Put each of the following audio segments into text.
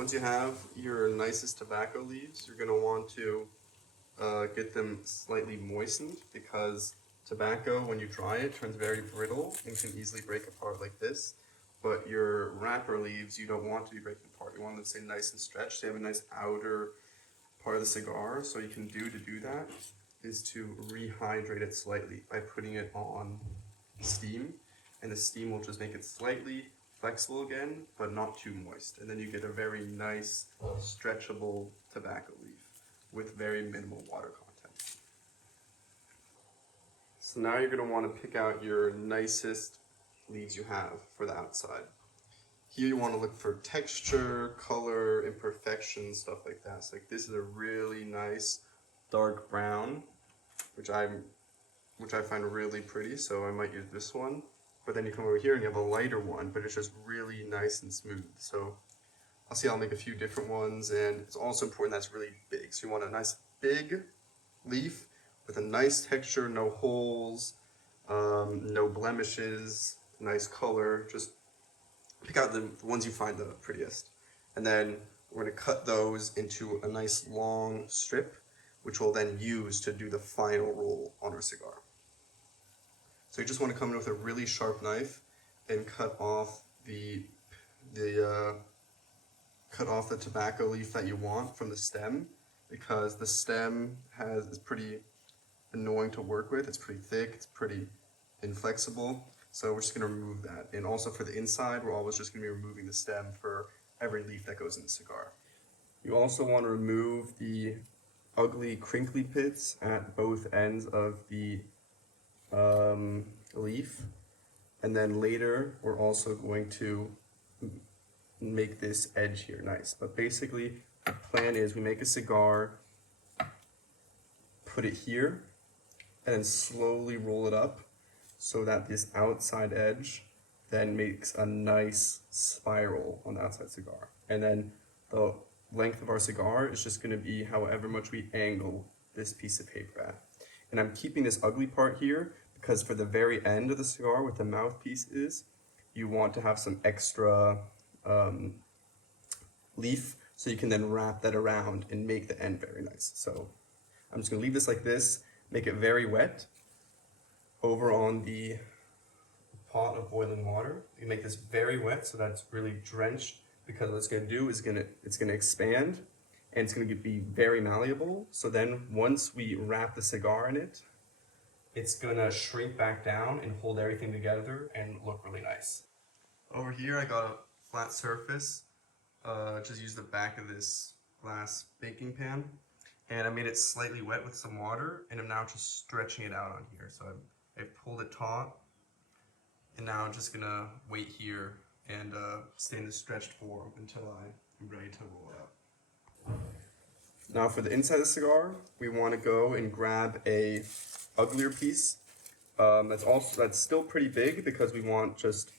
Once you have your nicest tobacco leaves, you're going to want to get them slightly moistened, because tobacco, when you dry it, turns very brittle and can easily break apart like this. But your wrapper leaves, you don't want to be breaking apart. You want them to stay nice and stretched. They have a nice outer part of the cigar. So what you can do to do that is to rehydrate it slightly by putting it on steam, and the steam will just make it slightly flexible again, but not too moist. And then you get a very nice, stretchable tobacco leaf with very minimal water content. So now you're going to want to pick out your nicest leaves you have for the outside. Here you want to look for texture, color, imperfections, stuff like that. So like this is a really nice dark brown, which I find really pretty, so I might use this one. But then you come over here and you have a lighter one, but it's just really nice and smooth. So I'll make a few different ones, and it's also important that's really big. So you want a nice big leaf with a nice texture, no holes, no blemishes, nice color. Just pick out the ones you find the prettiest. And then we're going to cut those into a nice long strip, which we'll then use to do the final roll on our cigar. So you just want to come in with a really sharp knife and cut off the tobacco leaf that you want from the stem, because the stem is pretty annoying to work with. It's pretty thick, it's pretty inflexible, so we're just going to remove that. And also for the inside, we're always just going to be removing the stem for every leaf that goes in the cigar. You also want to remove the ugly crinkly pits at both ends of the leaf, and then later we're also going to make this edge here nice. But basically the plan is we make a cigar, put it here, and then slowly roll it up so that this outside edge then makes a nice spiral on the outside cigar. And then the length of our cigar is just going to be however much we angle this piece of paper at. And I'm keeping this ugly part here because for the very end of the cigar, where the mouthpiece is, you want to have some extra leaf, so you can then wrap that around and make the end very nice. So I'm just going to leave this like this, make it very wet. Over on the pot of boiling water, you make this very wet so that it's really drenched, because what it's going to do is it's going to expand, and it's going to be very malleable. So then once we wrap the cigar in it, it's going to shrink back down and hold everything together and look really nice. Over here I got a flat surface, just used the back of this glass baking pan, and I made it slightly wet with some water, and I'm now just stretching it out on here. So I've pulled it taut, and now I'm just going to wait here and stay in the stretched form until I'm ready to roll it out. Now for the inside of the cigar, we want to go and grab a uglier piece. That's still pretty big, because we want just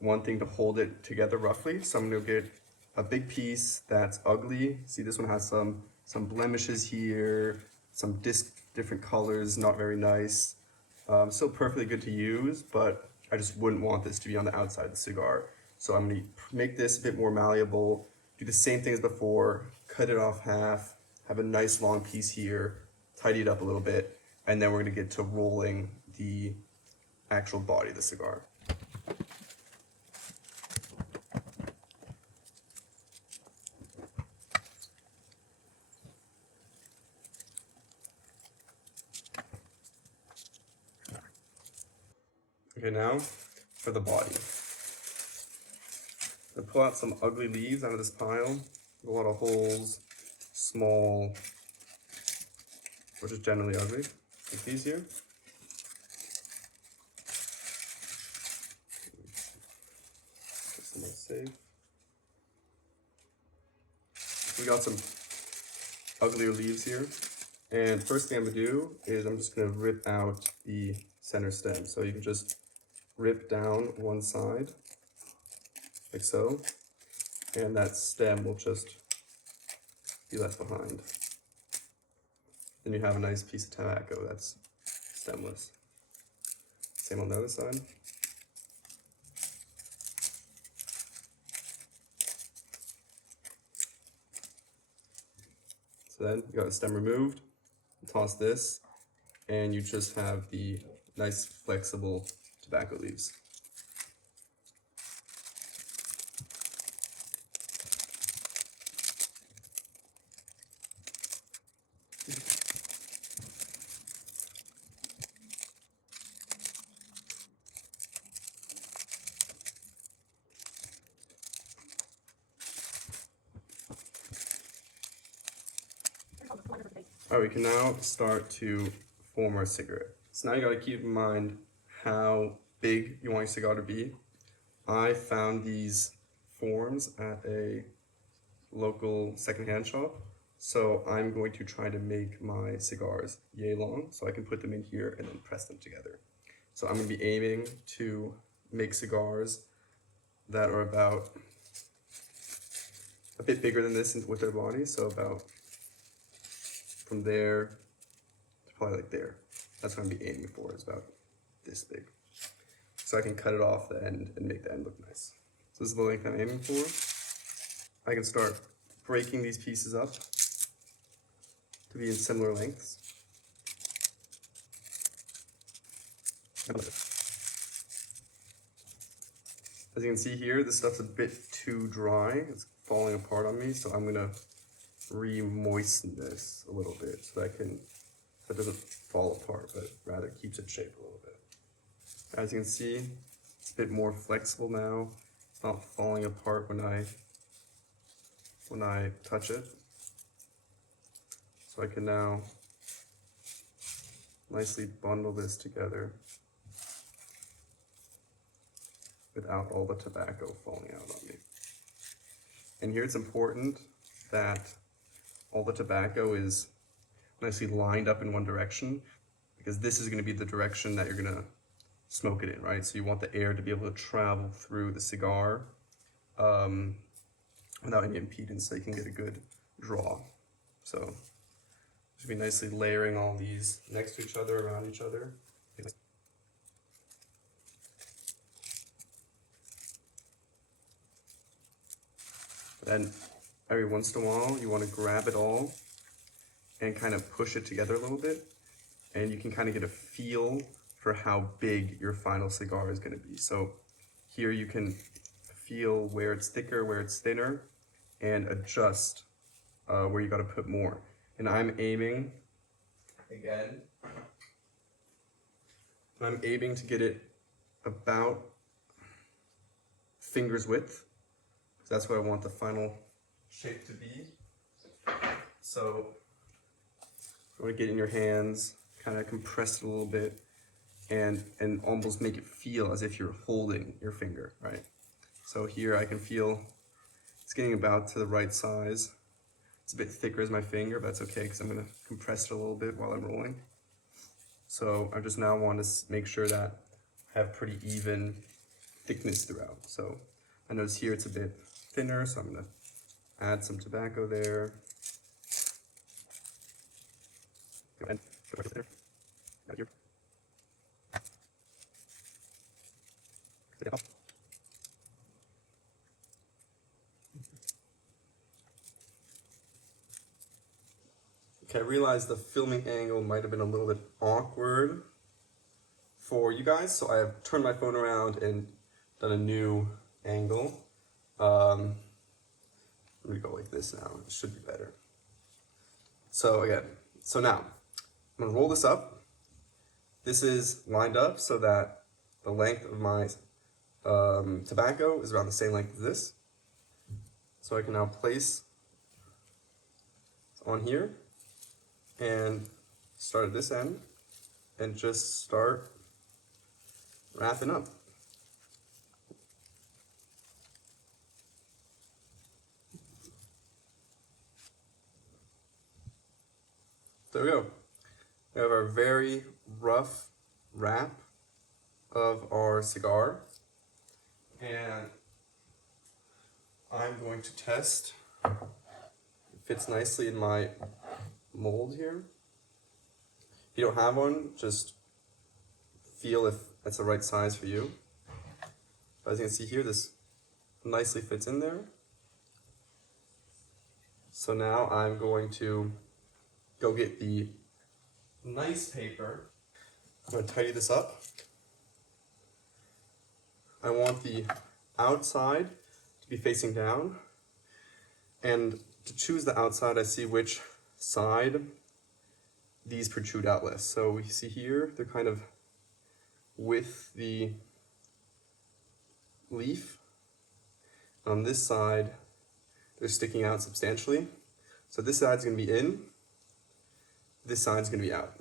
one thing to hold it together roughly. So I'm going to get a big piece that's ugly. See, this one has some blemishes here, some different colors, not very nice. Still perfectly good to use, but I just wouldn't want this to be on the outside of the cigar. So I'm going to make this a bit more malleable, do the same thing as before, cut it off half, have a nice long piece here, tidy it up a little bit, and then we're going to get to rolling the actual body of the cigar. Okay, now for the body. I pull out some ugly leaves out of this pile. A lot of holes, small, which is generally ugly, like these here. This is more safe. We got some uglier leaves here. And first thing I'm gonna do is I'm just gonna rip out the center stem. So you can just rip down one side, like so, and that stem will just be left behind. Then you have a nice piece of tobacco that's stemless. Same on the other side. So then you got the stem removed, toss this, and you just have the nice flexible tobacco leaves. Alright, we can now start to form our cigarette. So now you gotta keep in mind how big you want your cigar to be. I found these forms at a local secondhand shop, so I'm going to try to make my cigars yay long so I can put them in here and then press them together. So I'm gonna be aiming to make cigars that are about a bit bigger than this with their body, so about from there to probably like there. That's what I'm gonna be aiming for, is about this big. So I can cut it off the end and make the end look nice. So this is the length I'm aiming for. I can start breaking these pieces up to be in similar lengths. As you can see here, this stuff's a bit too dry. It's falling apart on me, so I'm gonna re-moisten this a little bit so that it doesn't fall apart, but rather keeps its shape a little bit. As you can see, it's a bit more flexible now. It's not falling apart when I touch it. So I can now nicely bundle this together without all the tobacco falling out on me. And here it's important that all the tobacco is nicely lined up in one direction, because this is going to be the direction that you're going to smoke it in, right? So you want the air to be able to travel through the cigar without any impedance, so you can get a good draw. So just be nicely layering all these next to each other, around each other. Then every once in a while, you want to grab it all and kind of push it together a little bit, and you can kind of get a feel for how big your final cigar is going to be. So here you can feel where it's thicker, where it's thinner, and adjust where you got to put more. And I'm aiming, again, to get it about finger's width. That's what I want the final shape to be. So you want to get it in your hands, kind of compress it a little bit, and almost make it feel as if you're holding your finger, right? So here I can feel it's getting about to the right size. It's a bit thicker as my finger, but that's okay because I'm going to compress it a little bit while I'm rolling. So I just now want to make sure that I have pretty even thickness throughout. So I notice here it's a bit thinner, so I'm going to add some tobacco there. And there. Right here. Okay, I realized the filming angle might have been a little bit awkward for you guys, so I have turned my phone around and done a new angle. I'm gonna go like this now. It should be better. So again, now I'm gonna roll this up. This is lined up so that the length of my tobacco is around the same length as this. So I can now place on here and start at this end and just start wrapping up. There we go. We have our very rough wrap of our cigar, and I'm going to test. It fits nicely in my mold here. If you don't have one, just feel if that's the right size for you. As you can see here, this nicely fits in there. So now I'm going to go get the nice paper. I'm going to tidy this up. I want the outside to be facing down, and to choose the outside, I see which side these protrude out less. So we see here, they're kind of with the leaf. On this side, they're sticking out substantially. So this side's going to be in, this side's going to be out.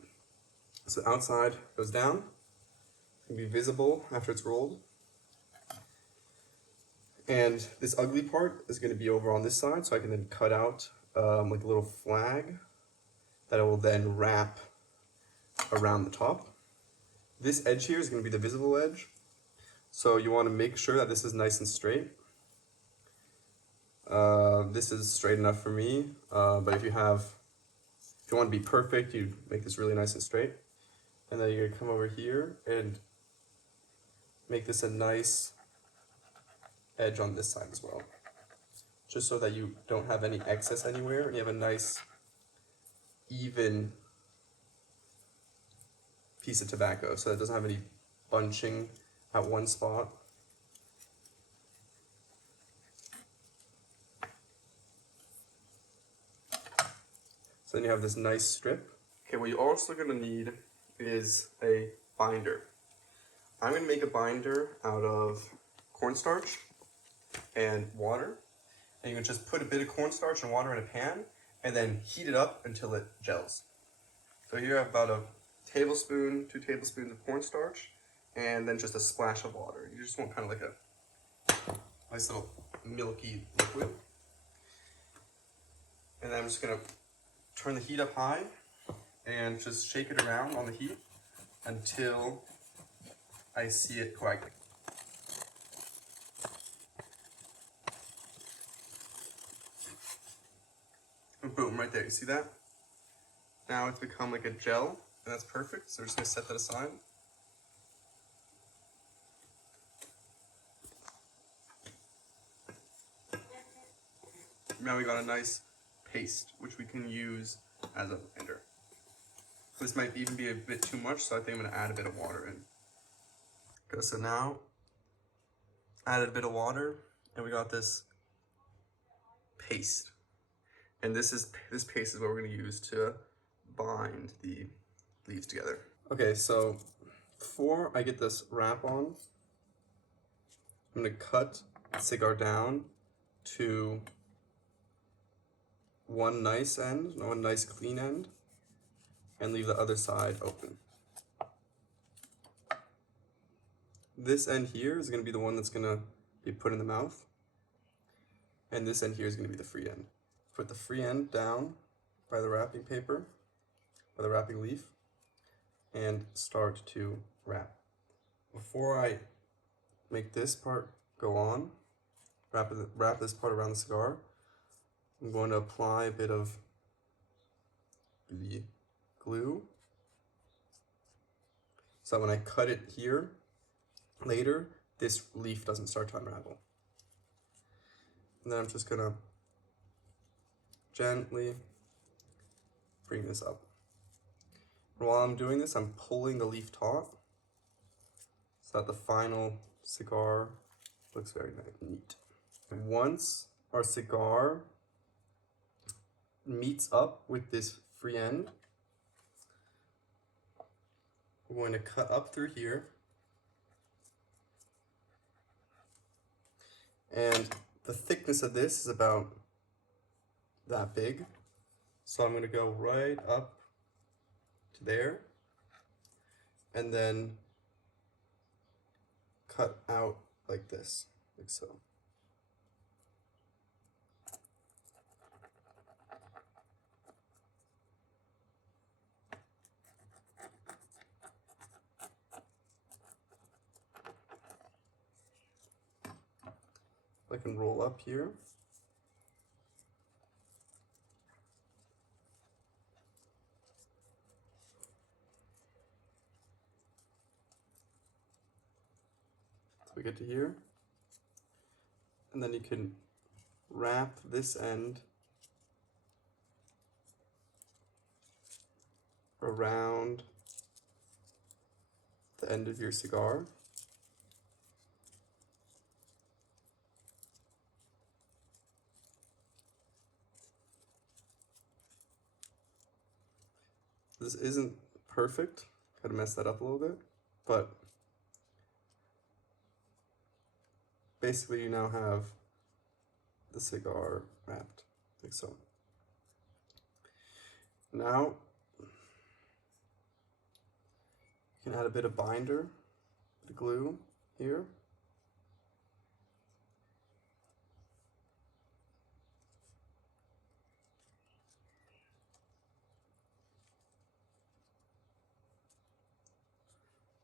So the outside goes down, it's going to be visible after it's rolled. And this ugly part is going to be over on this side, so I can then cut out like a little flag that I will then wrap around the top. This edge here is going to be the visible edge, so you want to make sure that this is nice and straight. This is straight enough for me, but if you want to be perfect, you make this really nice and straight. And then you're going to come over here and make this a nice edge on this side as well, just so that you don't have any excess anywhere and you have a nice even piece of tobacco, so it doesn't have any bunching at one spot. So then you have this nice strip. Okay, what you're also going to need is a binder. I'm going to make a binder out of cornstarch and water, and you can just put a bit of cornstarch and water in a pan and then heat it up until it gels. So here I have about a tablespoon, 2 tablespoons of cornstarch, and then just a splash of water. You just want kind of like a nice little milky liquid. And then I'm just gonna turn the heat up high and just shake it around on the heat until I see it coagulate. And boom, right there, you see that? Now it's become like a gel, and that's perfect, so we're just gonna set that aside. Now we got a nice paste, which we can use as a binder. This might even be a bit too much, so I think I'm gonna add a bit of water in. Okay, so now, added a bit of water, and we got this paste. And this paste is what we're gonna use to bind the leaves together. Okay, so before I get this wrap on, I'm gonna cut the cigar down to one nice clean end, and leave the other side open. This end here is gonna be the one that's gonna be put in the mouth, and this end here is gonna be the free end. Put the free end down by the wrapping paper, by the wrapping leaf, and start to wrap. Before I make this part go on, wrap this part around the cigar, I'm going to apply a bit of the glue so that when I cut it here later, this leaf doesn't start to unravel. And then I'm just gonna gently bring this up. And while I'm doing this, I'm pulling the leaf taut so that the final cigar looks very neat. And once our cigar meets up with this free end, we're going to cut up through here, and the thickness of this is about that big, so I'm going to go right up to there and then cut out like this, like so. I can roll up here. So we get to here. And then you can wrap this end around the end of your cigar. This isn't perfect, gotta mess that up a little bit, but basically you now have the cigar wrapped, like so. Now, you can add a bit of binder, a bit of glue here.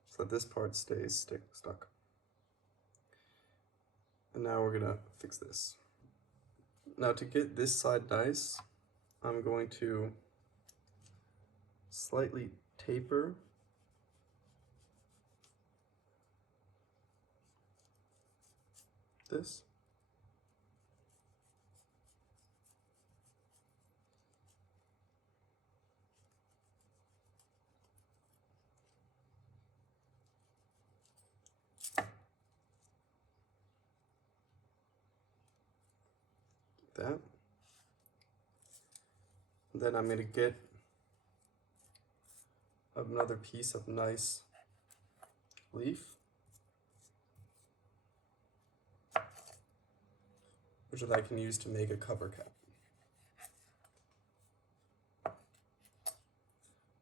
So that this part stays stuck. And now we're gonna fix this. Now to get this side nice, I'm going to slightly taper this. That. And then I'm going to get another piece of nice leaf, which I can use to make a cover cap.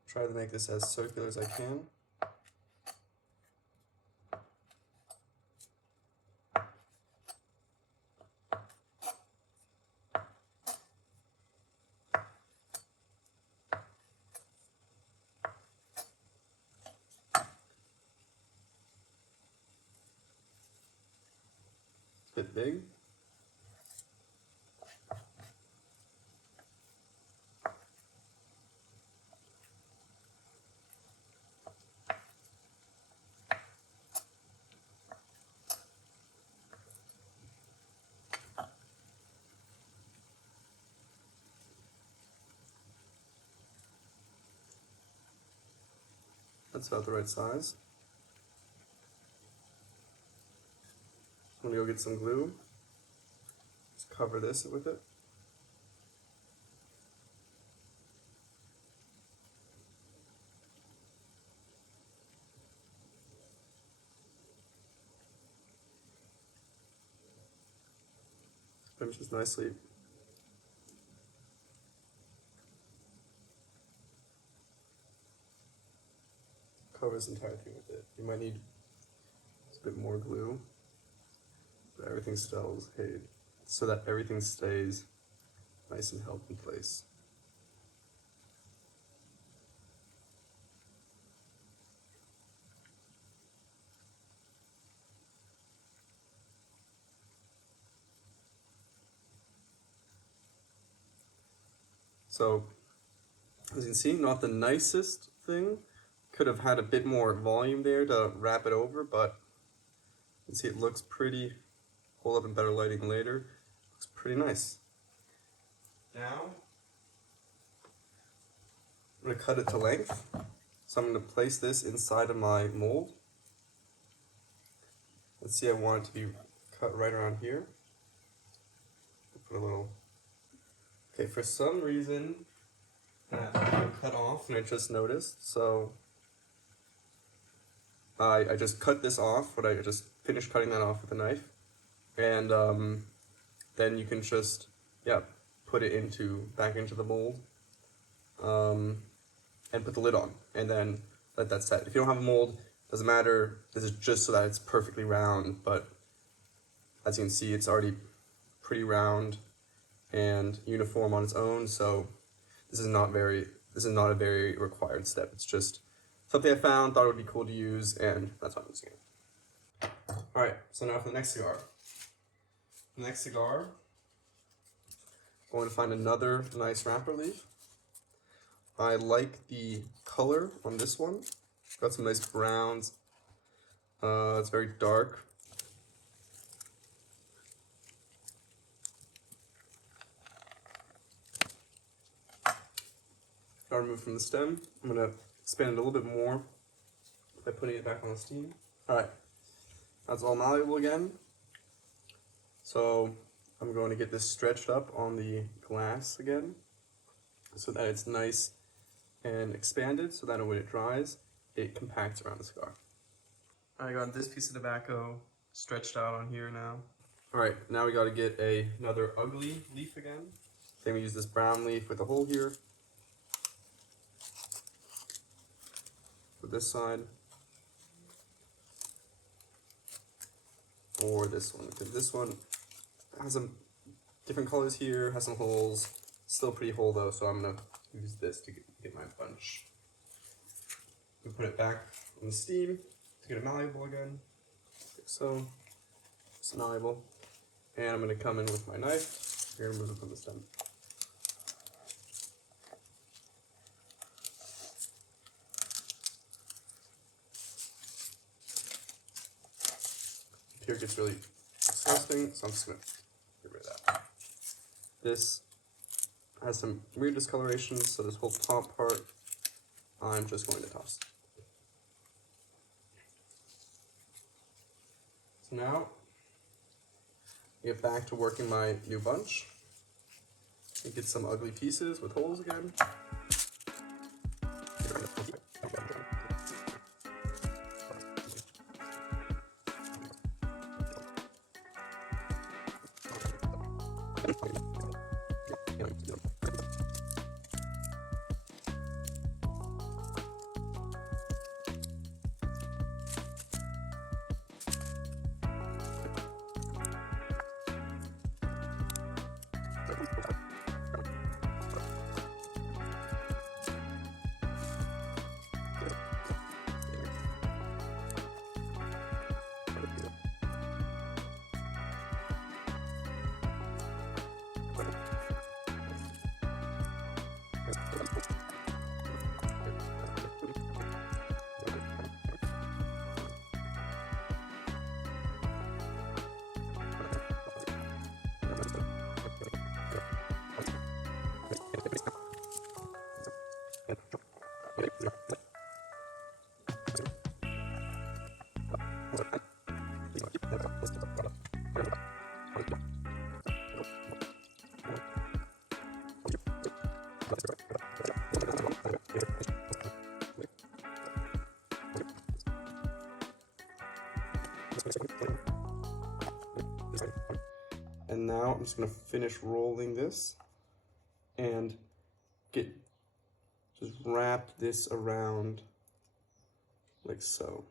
Try to make this as circular as I can. Bit big. That's about the right size. I'm gonna go get some glue. Just cover this with it. Finishes nicely. Cover this entire thing with it. You might need a bit more glue, but everything still is hid, so that everything stays nice and held in place. So, as you can see, not the nicest thing. Could have had a bit more volume there to wrap it over, but you can see it looks pretty, hold up in better lighting later, looks pretty nice. Now, I'm going to cut it to length. So I'm going to place this inside of my mold. Let's see, I want it to be cut right around here. Put a little, okay, for some reason, that cut off and I just noticed, so I just cut this off, but I just finished cutting that off with a knife, and then you can just, yeah, put it back into the mold, and put the lid on, and then let that set. If you don't have a mold, doesn't matter, this is just so that it's perfectly round, but as you can see, it's already pretty round and uniform on its own, so this is not a very required step. It's just something I found, thought it would be cool to use, and that's why I'm using it. Alright, so now for the next cigar. The next cigar, I'm going to find another nice wrapper leaf. I like the color on this one. Got some nice browns. It's very dark. cigar removed from the stem. I'm going to expand it a little bit more by putting it back on the steam. Alright, that's all malleable again. So I'm going to get this stretched up on the glass again so that it's nice and expanded, so that when it dries, it compacts around the cigar. I got this piece of tobacco stretched out on here now. Alright, now we got to get another ugly leaf again. Then we use this brown leaf with a hole here for this side, or this one, because this one has some different colors here, has some holes, still pretty whole though, so I'm going to use this to get my bunch. We put it back on the steam to get it malleable again, like so. It's malleable. And I'm going to come in with my knife, here to remove it from the stem. Here gets really disgusting, so I'm just going to get rid of that. This has some weird discoloration, so this whole top part, I'm just going to toss. So now, get back to working my new bunch. And get some ugly pieces with holes again. And now I'm just going to finish rolling this and just wrap this around like so.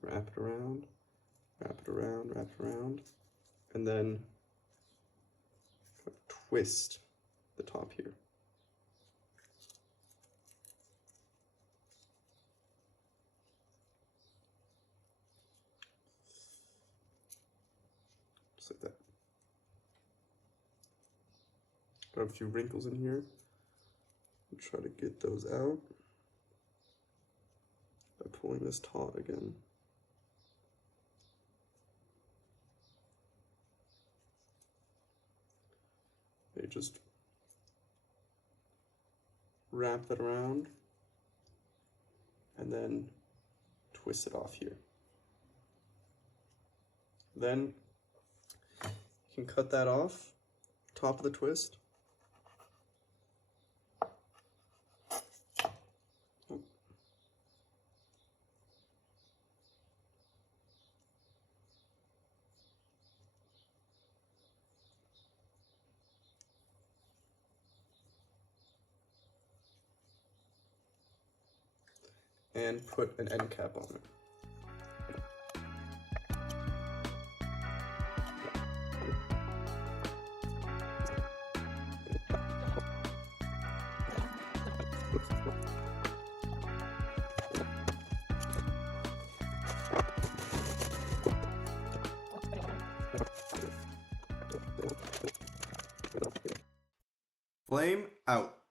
Wrap it around, wrap it around, wrap it around, and then twist the top here. Just like that. Got a few wrinkles in here. I'll try to get those out by pulling this taut again. You just wrap that around and then twist it off here. Then you can cut that off, top of the twist. And put an end cap on it. Flame out.